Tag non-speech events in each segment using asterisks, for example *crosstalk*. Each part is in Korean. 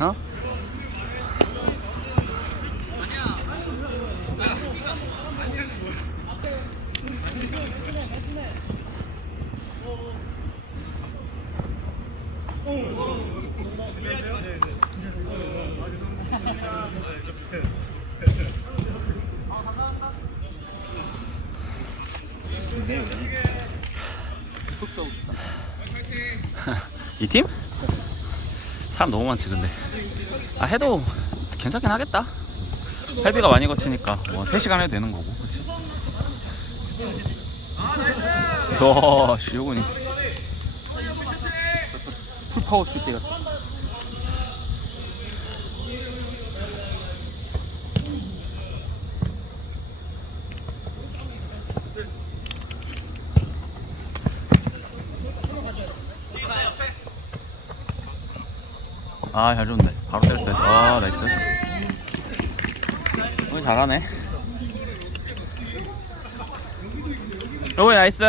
어? *laughs* 이 팀? 사람 너무 많지 근데 아 해도 괜찮긴 하겠다 회비가 많이 거치니까 뭐 3시간 해도 되는 거고? 야 시우군이 풀파워 슛 때가 아, 잘 줬네. 바로 때렸어야지. 아, 나이스. 오늘 잘하네. 로이 나이스.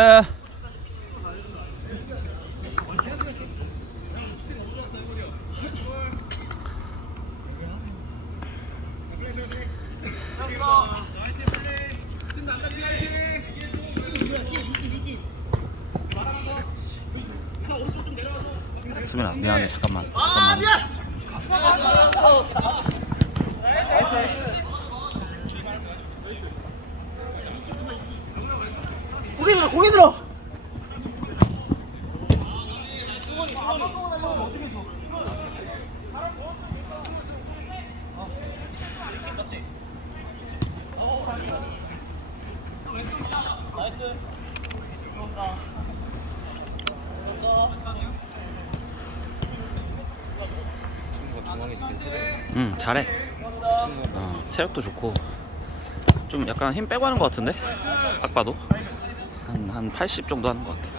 수민아 미안해 잠깐만 잠깐만 고개 들어 고개 들어 응 잘해. 어, 체력도 좋고. 좀 약간 힘 빼고 하는 것 같은데? 딱 봐도? 한, 한 80 정도 하는 것 같아.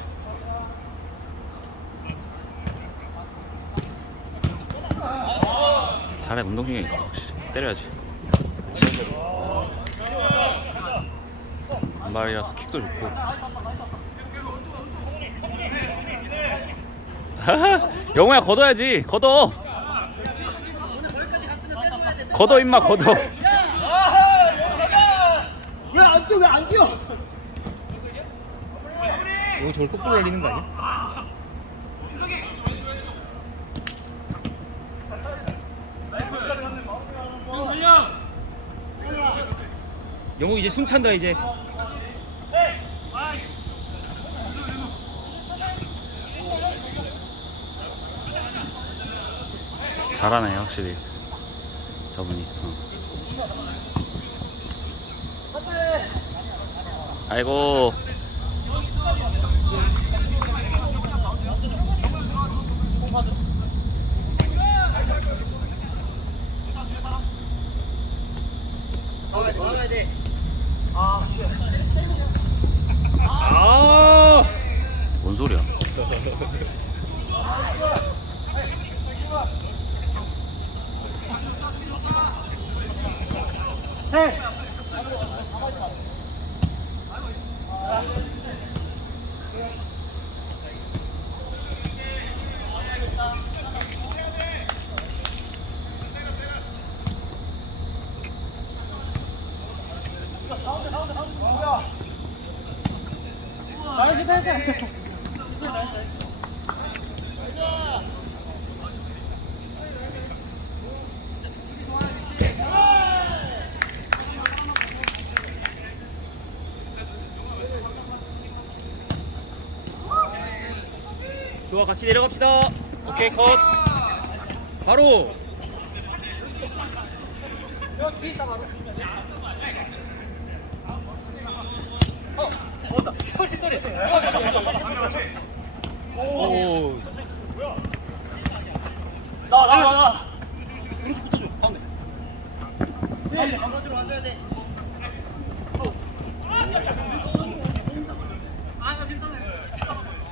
잘해 운동신경 있어 확실히. 때려야지? 반발이라서 킥도 좋고. *laughs* 영호야 걷어야지. 걷어 걷어 임마 걷어 왜안 뛰어 왜안 뛰어 이거 저걸 거꾸로 날리는 거 아니야? 영호 이제 숨 찬다 이제 잘하네 확실히 저분이. 어. 아이고. 아 뭔 소리야 셋. 나이스 나이스 나이스 나이스 좋아 같이 내려갑시다 오케이 컷 바로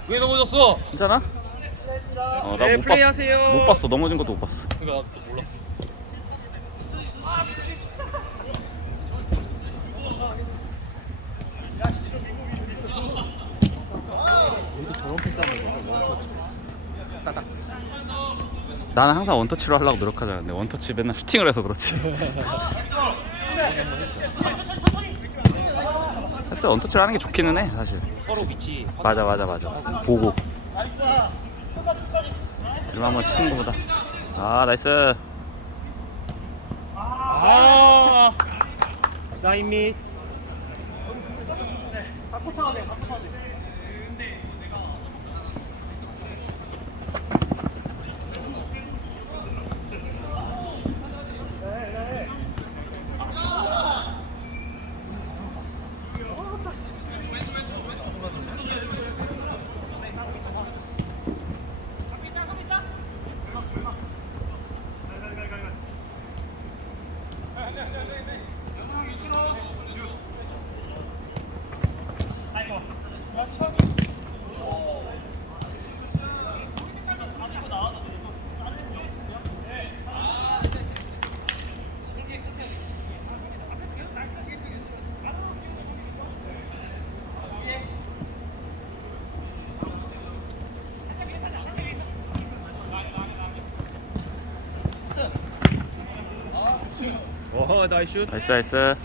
오돼왜 넘어졌어? 괜찮아? 어, 나 네, 못 플레이 봤어. 하세요. 못 봤어. 넘어진 것도 못 봤어. 그거 나도 몰랐어 우리도 저런 패스하는 거 원터치 패스 따닥 나는 항상 원터치로 하려고 노력하잖아. 근데 원터치 맨날 슈팅을 해서 그렇지. *laughs* 패스 원터치를 하는 게 좋기는 해 사실. 서로 위치 맞아 맞아 맞아. 보고. 들어 한번 치는 거보다. 아 나이스. 아 사인 미스 와 나이스 슛 나이스 나이스.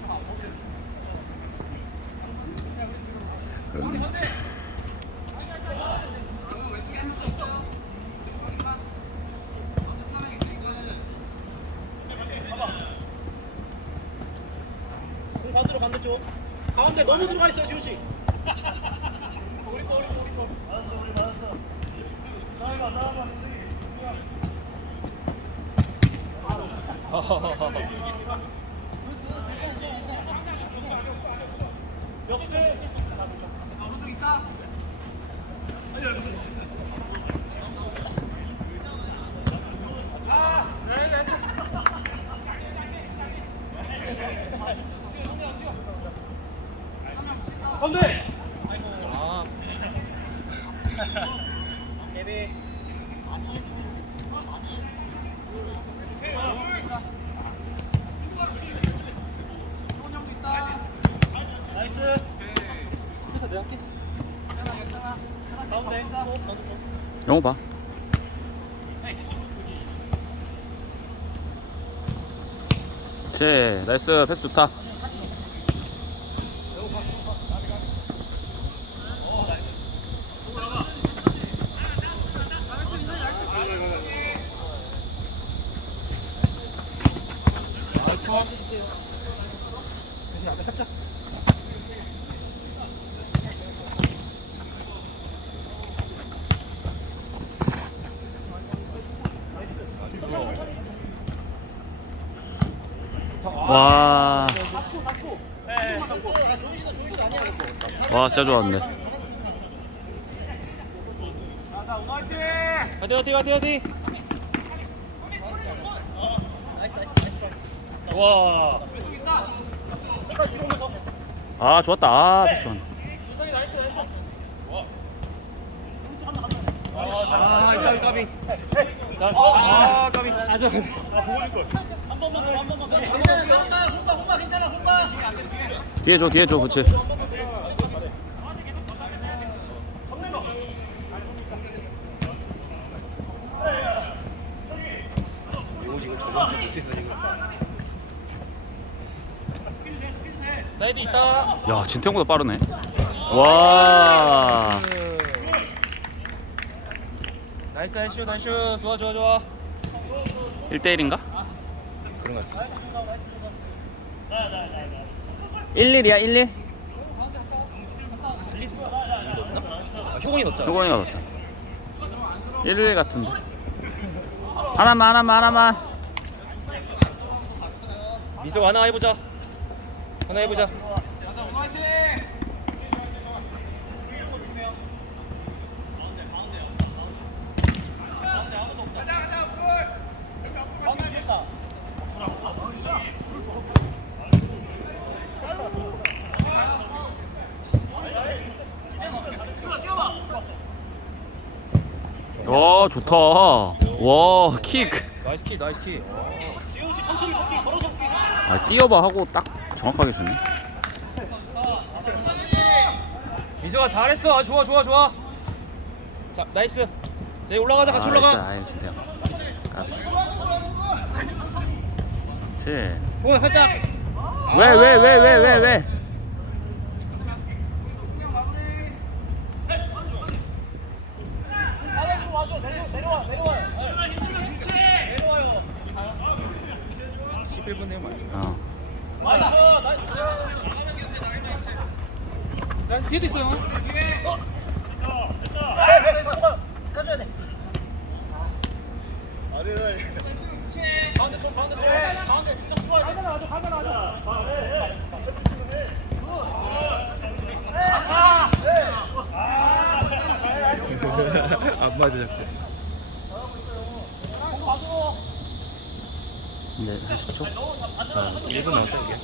공 반대로 반대쪽. 가운데 너무 들어가 있어요, 지훈 씨. 가 *laughs* 운데. 아 예비. 나이스. 그래서 내가 할게 가운데. 영호 봐. 제 나이스 패스 좋다. 와. 와 진짜 좋았는데. 어디 어디 어디 어디 와 아 좋았다. 아 패스 좋았네. 아, 까비 까비. 자, 아, 까비. 아주. 괜찮아, 홍바, 홍바 괜찮아, 홍바. 뒤에 줘 뒤에 줘. 사이드 있다. 야 진태형보다 빠르네. 와. 나이스 나이스 나이스. 좋아 좋아 좋아. 1대1인가? 그런 것 같아. 1-1이야 1-1? 아, 효건이 넣었잖아. 효건이가 넣었잖아 1-1 같은데 하나만 하나만 하나만 미소 하나 해보자. 하나 해보자. 와 좋다 와 킥 나이스 킬 나이스 걷기, 걸어서 걷기. 아 뛰어봐 하고 딱 정확하게 주네 미소가 잘했어. 아, 좋아 좋아 좋아. 자 나이스. 네 올라가자 같이 아, 올라가. 나이스 아이 까비. 그렇지. 오 살짝 왜왜 왜 왜 왜 왜? 가만히 와줘 내려 내려와 내려와 내려와요 11분 내면 어. 나이스 나이스 나 뒤에도 있어요 가져야 돼안 맞아 자꾸 이제 40초. 1분 나왔다 이게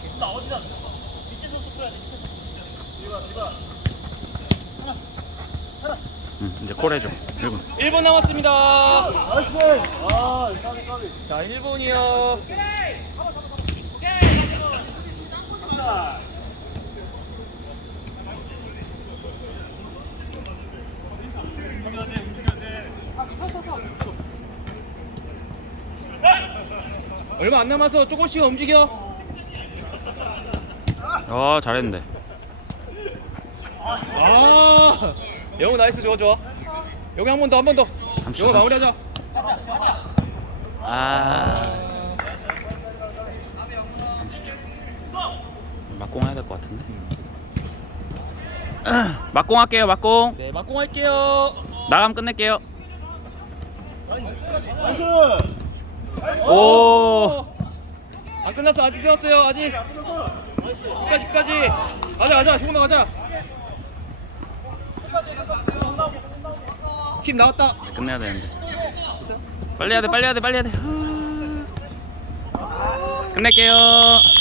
응, 이제 콜 해줘. 1분. 1분 남았습니다 자 1분이요 얼마 안 남아서 조금씩 움직여 어 잘했는데. 아 영우 나이스 좋아 좋아 여기 한 번 더 한 번더 삼십, 영우 삼십. 마무리하자 아. 막공 해야 될 것 같은데. *clears throat* 막공 할게요. 막공. 네 막공 할게요 나감 끝낼게요. 나이스 오. 안 끝났어 아직 끝났어요 아직 끝까지 끝까지 가자 가자 조금 더 가자 킵 나왔다 끝내야 되는데. 빨리 해야 돼. 빨리 해야 돼. 빨리 해야 돼. 끝낼게요.